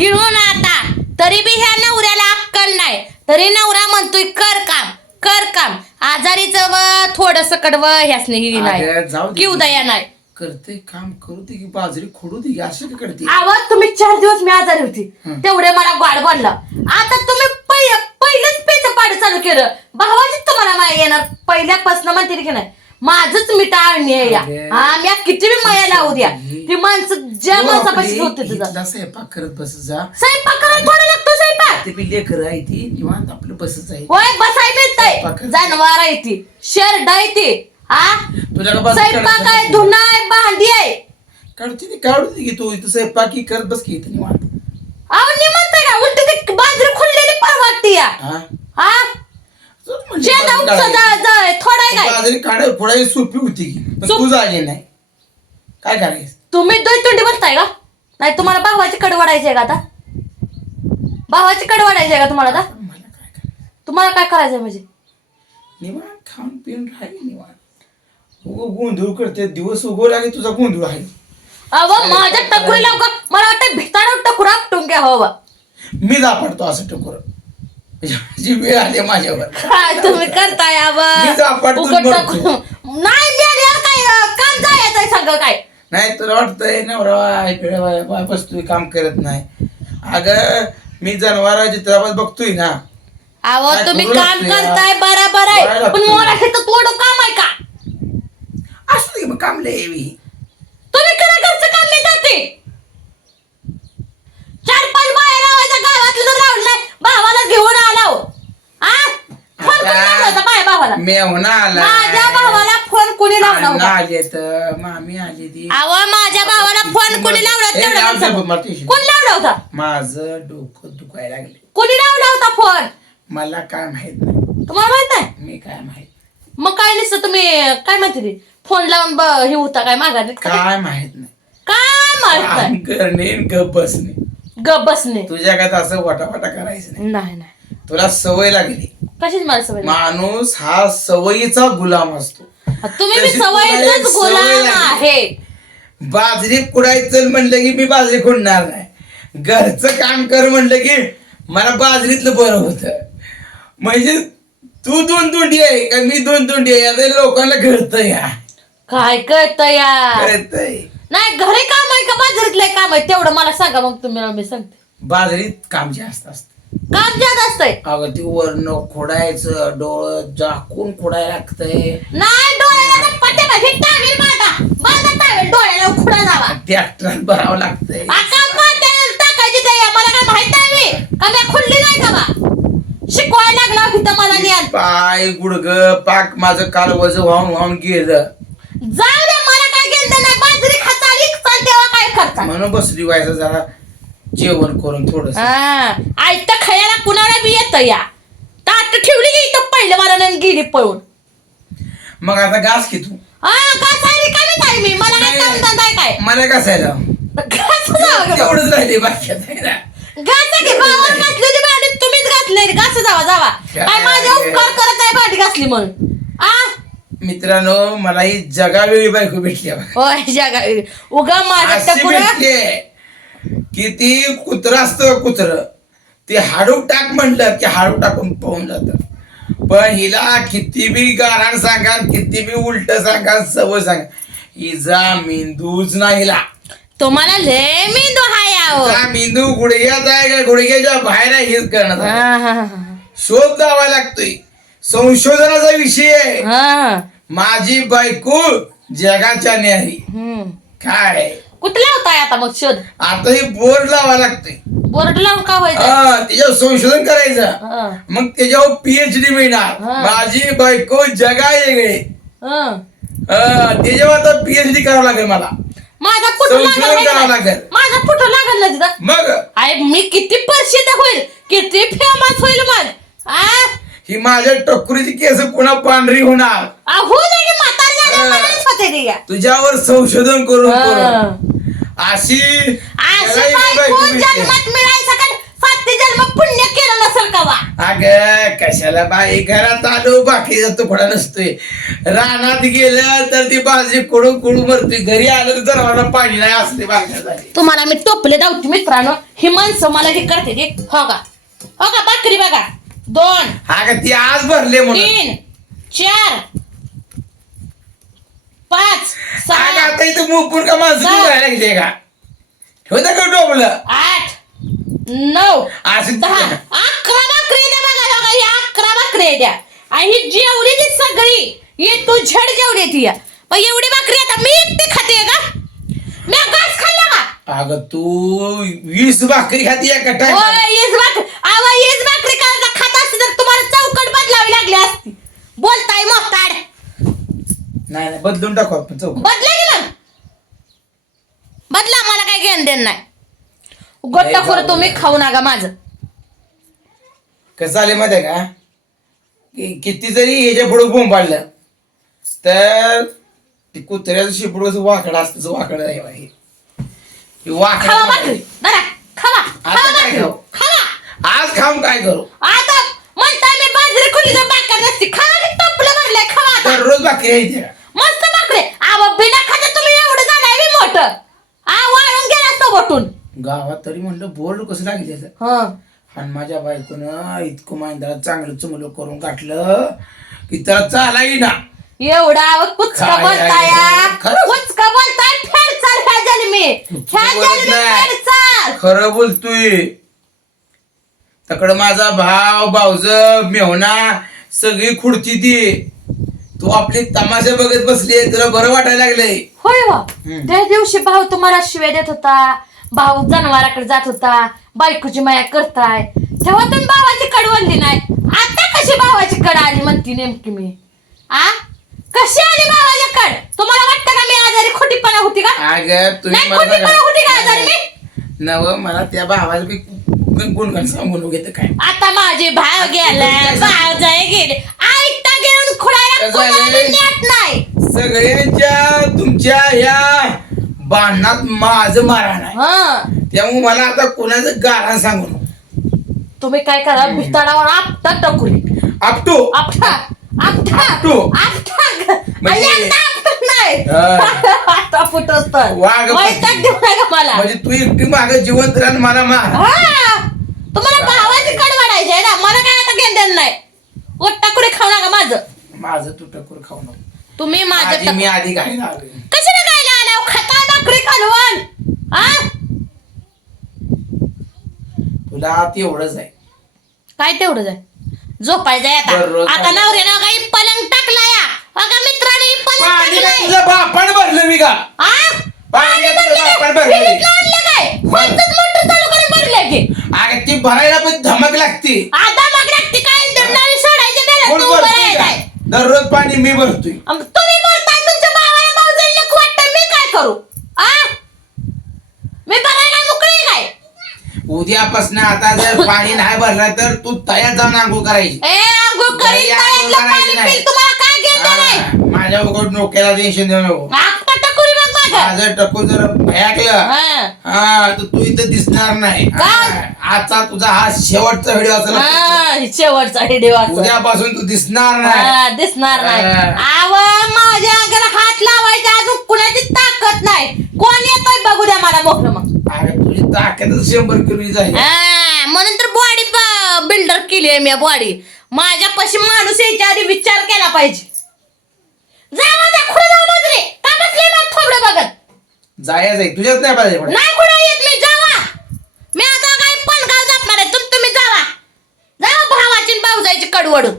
गिळून आता. तरी बी ह्या नवऱ्याला अक्कल नाही. तरी नवरा म्हणतोय कर काम कर काम. आजारीच व थोडस कडव ह्यासने ही अगं, नाही. जाऊ दे. की उदया नाही. करते काम करू दे की बाजरी खोडू दे की असं का करते. आवाज तुम्ही चार दिवस मी आजारी होती. हं. तेवढे मला गाड बोलला. आता तुम्ही पहि- पहिलेच पेच पाड चालू केलं. भावाचीच तुम्हाला माया येणार. पहिल्यापासून म्हणते की नाही. माझच मिठा आणणे या. अरे. हा मी किती बी माया लावू द्या. ती माणसं ज्या माणसापाशी होते तुझा स्वयंपाक करत बस जा. स्वयंपाक करायला थोडा लागतो स्वयंपाक. ते बी लेकर आहे ती निवांत आपलं बसच आहे. होय बसाय स्वयंपाक मिळतंय जनावर आहे ती शेरड आहे ती. हा? तुला का बाजरी स्वयंपाक आहे? धुणं आहे भांडी आहे. काढते ती काढू दे की तू इथं स्वयंपाक की करत बस की इथं निवांत. अहो मी म्हणतोय का? उलट ती बाजरी खुललेली परवडती या. हा? हा? शेंगा बाजरी उपसा काढायची. जा- जा- थोडा आहे काय? काढायला फोडायला सोपी होती की. पण सोप- तू झाली नाही. काय करायचं? तुम्ही दोन तोंडी बोलताय का? नाही तुम्हाला भावाची कड वाढायची का आता? भावाची कड वाढायची का तुम्हाला आता? मला काय करायचं? तुम्हाला काय करायचंय म्हणजे? निवांत खाऊन पिऊन राहील निवांत. उगो गोंधळ करते दिवस उगवला की तुझा गोंधळ आहे. अव माझ्या टकुरी लाव का मला वाटतं भिताडा टकुरा आपटून घ्या हो बा. मी जापडतो असं टकोर. जी वेळ आली माझ्यावर. काय तुम्ही करताय. टाकू- नाही काय काम जायचंय सांग काय? नाही तुला वाटतंय नवरा इकडे बाय- बाय बसतोय काम करत नाही. अगं मी जनावरा चित्राबाद बघतोय ना. अहो काय तुम्ही काम? करताय बरोबर आहे. पण. मला हे तर थोडं काम आहे का? असं काम लय मी तुम्ही करा घरचं काम मी जाते चार पाच बाया लावायचा गावातलं तर लावलं नाही भावाला घेऊन आला हो. आ? फोन कोणी लावला होता माझ्या भावाला? मेवना आला. माझ्या भावाला फोन कोणी लावला अण्णा होता? आले तर मामी आली ती. अहो माझ्या भावाला फोन कोणी लावला ए, तेवढं लाव मला दे सांगा. मला टिशू. कोणी लावला होता? माझं डोकं दुखायला लागले. कोणी लावला होता फोन? मला काय माहीत नाही. तुम्हाला माहीत नाही? मी काय माहीत मग काय नसतं तुम्ही काय माहिती ते? फोन लावून ब- हे होता काय माघारी काय काय माहीत नाही. माहीत काम नाही गप बसणे. गप बसणे. तुझ्या का असं वाटावाटा करायचं नाही. नाही नाही. तुला सवय लागली. कशीच मला सवय लागली? माणूस हा सवयीचा गुलाम असतो. तुम्ही बी तशी तुला एक सवयीचाच सवय गुलाम लागली. आहे. बाजरी कुडायचं म्हणलं की मी बाजरी खुडणार नाही. घरचं काम कर म्हणलं की मला बाजरीतलं बरं होतं. म्हणजे तू दोन तोंडी आहे का मी दोन तोंडी आहे? आता लोकांना घडत या. काय कळत या? कळतंय. नाही घरी काम आहे का बाजारातलं काम आहे? तेवढं मला सांगा मग तुम्ही मी सांगते. बाजरीत काम जास्त असतं. काम जात असतंय. अगं ती वर्ण खोडायचं डोळं झाकून खोडायला लागतंय. नाही डोळ्याला तर पट्टे बघ, टावेल माझा. माझा टावेल डोळ्याला उखडा जावा ट्रॅक्टर भरावं लागतंय. आता पाट्याला टाकायची ते मला काय माहीत नाही मी. का मी खुल्ली नाही का बा? शिकवायला लागला तिथं मला ज्ञान. पाय गुडग पाक माझं काल वज वाहून वाहून गेलं. जाऊ दे मला काय गेलं नाही बाजरी खाचाली चाल तेव्हा काय करता म्हणून बसली व्हायचं जरा जेवण करून थोडस. आयत खायला कुणाला बी येत या? ताट ठेवली की इथं पहिलं मला गेली पळून. मग आता घास की तू. मी? मला काय काम धंदा आहे काय. मला घासायला. घास जावा गं. तेवढंच राहिले बाकी आता आहे ना. घासा की बाबावर घातली होती भांडी? तुम्हीच घातली घास जावा जावा. काय माझे उपकार करत आहे भांडी घासली म्हणून. आ? मित्रांनो मला ही जगावेळी बायको भेटली बघा. होय उगा माझ्या अशी की ती कुत्र असतं कुत्र. ते हाडूक टाक म्हणलं की हाडूक टाकून पाहून जात. पण हिला किती बी गाराण सांगा किती बी उलट सांगा सवय सांगा हिचा मेंदूच नाही हिला. तुम्हाला लय मेंदू हाय आहो हिचा मेंदू गुडघ्यात आहे का? गुडघ्याच्या बाहेर हेच. हा, हा, हा, शोध लावा लागतोय. संशोधनाचा विषय आहे. हा. माझी बायको जगाच्या न्यारी हम्म. काय? कुठला होताय आता मग शोध? आता हे बोर्ड लावा लागतोय. बोर्ड लावून का व्हायचं? त्याच्यावर संशोधन करायचं. हा, मग त्याच्यावर पीएचडी मिळणार. हा. माझी बायको जगा वेगळे हा. हा, त्याच्यावर आता पीएचडी करावं लागेल मला. माझा फुटू संशोधन लागल करावं लागेल. माझा फुटू लागल ना तिथं? मग? आय मी किती प्रसिद्ध होईल किती फेमस होईल मग आ? ही माझ्या टकुरीची केस पुन्हा पांढरी होणार. म्हातारी या. तुझ्यावर संशोधन करून. करून. अशी अशी त्याला एक बायको बायको भेटते. जन्मात मिळायचं का? सात जाती जन्म पुण्य केलं नसेल का वा अग कशाला बाई? घरात आलो बाकीचा तुकडा नसतोय. रानात गेलं तर ती बाजी कुडू कुडू मरतोय. घरी आलं तर जनावरांना पाणी नाही असते बागण्यासाठी तुम्हाला मी टोपले धावते मित्रांनो. ही माणसं मला हे करते हो का? हो का? बाकरी बघा. दोन अगं ती आज भरले म्हणून. तीन चार पाच सहा आता इथं मुकून का माणसं जा. राहायला गेले का होतं का डोबलं? आठ नऊ असं दहा अकरा भाकरी द्या बघा बघा ही अकरा भाकरी द्या आणि ही जेवढी ती सगळी ये तू झड जेवढी ती. या. मग एवढी भाकरी आता मी एकटी खाते का? मी घास खाल्ला का? अगं तू वीस भाकरी खाती एका टाइम ओय, येस भाकरी. आवा भाकरी करायला खात असते तर तुम्हाला बदलावी लागली असती. बोलताय मोताड नाही नाही बदलून टाकू आपण चौक बदला गेला बदला मला काय घेणं देणं नाही. गोट्टा खोरं तुम्ही. खाऊ नका माझं. कसं झालं माहिती आहे का? कि- किती जरी ह्याच्या पुढे बोंब पाडलं तर ते कुत्र्याचं शिपड कसं वाकडं असतं तसं वाकडं आहे बाई. हे वाकडं खावा आहे. भाकरी. खावा. आता खावा काय भाकरी. खाऊ? खावा. आज खाऊन काय करू? म्हणताय मी बाजरी खुली तर बाकर नसती की टपलं भरलंय खावा आता. दररोज भाकरी आहे मस्त भाकरी. आव बिना खाता तुम्ही एवढं झालंय मी मोठं. आ वाळून गेला असतो बटून गावात तरी म्हणलं बोर्ड कसं लागले हं. आणि माझ्या बायकोनं इतकं मांदळा चांगलं चुमलं करून गाठलं की त्याला चाला ना एवढा आव कुचका काय बोलताय आहे? खरंच? कुचका बोलताय फेर चाल ह्या जन्मी. ह्या बोलत जन्मी नाही. फेर चाल खरं बोलतोय. तकडं माझा भाव भाऊज मेहना सगळी खुडची ती. तू आपली तमाशा बघत बसली तुला बरं वाटायला लागलंय. होय वा हम्म. त्या दिवशी भाऊ तुम्हाला शिव्या देत होता भाऊ जनावराकडे जात होता बायकोची माया करताय. तेव्हा तुम्ही भावाची कड नाही. आता कशी भावाची कड आली म्हणती नेमकी मी? आ? कशी आली भावाची कड? तुम्हाला वाटतं का मी आजारी खोटीपणा होती का? अगं तुम्ही खोटीपणा होती का आजारी. मी? नव मला त्या भावाला गुणगान सांगून घेत काय? आता माझे भाव गेलाय भाव जाय गेले. ऐकता घेऊन खुळायला कसं आहे? कोणाला नेत नाही. सगळ्यांच्या तुमच्या ह्या बाणात माझं मारा नाही हं. त्यामुळे मला आता कोणाचं गाणं सांगू नको. तुम्ही काय करा भिताडावर आपटा टकुरी आपटू? आपटा आपटा आपटू. आपटा. म्हणजे- आपटत नाही. हा. आता फुटत तर वाघ वैताग देऊ नका मला. म्हणजे तू एकटी माग जिवंत राहून मला मार. हा. तुम्हाला भावाची कड वाढायची आहे ना मला काय आता घेण नाही. वट्टा कुठे खाऊ नका माझं. माझं तू टकूर खाऊ नको. तुम्ही माझं आधी मी आधी काय आलोय कशाला काय आल्या खताय भाकरी कालवण हा? तुला तेवढंच आहे. काय तेवढं जाय झोपायचं आहे दररोज आता आता काय? नवऱ्यानं काही पलंग टाकला या. अगं मित्राने पलंग पाणी टाकलाय. तुझ्या बापाने भरलं मी का? हा? पाणी भरलं आणलं काय कोणतंच मोटर चालू करून भरलंय की अरे ती भरायला पण धमक लागते. आता मग लागते काय? दंडावी सोडायचे कोण त्याला तू उभं भरतोय का? राहायचंय. दररोज पाणी मी भरतोय. अम, तुम्ही बोलताय तुमच्या भावाला भाऊजाईला नको वाटतं मी काय करू? आ? मी भरायला मोकळी काय? उद्यापासून आता जर पाणी नाही भरलं तर तू तयार जाऊन आंघोळ करायची. ए अंघोळ करीन घरी तळ्यातलं अंघोळ पाणी करायची पिल तुम्हाला काय घेत नाही. हा, माझ्या उघड डोक्याला टेन्शन देऊ नको. माझं टकू जर भयाकलं हा. हा तर तू इथं दिसणार नाही? हा, आजचा तुझा हा शेवटचा व्हिडिओ असेल. हा, शेवटचा हे देवाचा उद्यापासून तू दिसणार नाही. हा, दिसणार नाही. हा. आव माझ्या अंगाला हात लावायचा अजून कुणाची ताकद नाही. कोण येतोय बघू द्या मला मोकळं मग. अरे तुझी ताकदच शंभर आहे हा, म्हणून तर बॉडी बिल्डर केली आहे मी बॉडी माझ्यापाशी माणूस यायच्या आधी विचार केला पाहिजे. जावा द्या खुलं थोबडं बघत. जायच आहे नाही पाहिजे पण. नाही कुठं येत मी जावा. मी आता काही पण गाव नाही तुम तुम्ही जावा. जावा भावाची भाऊजाईची कडवडून.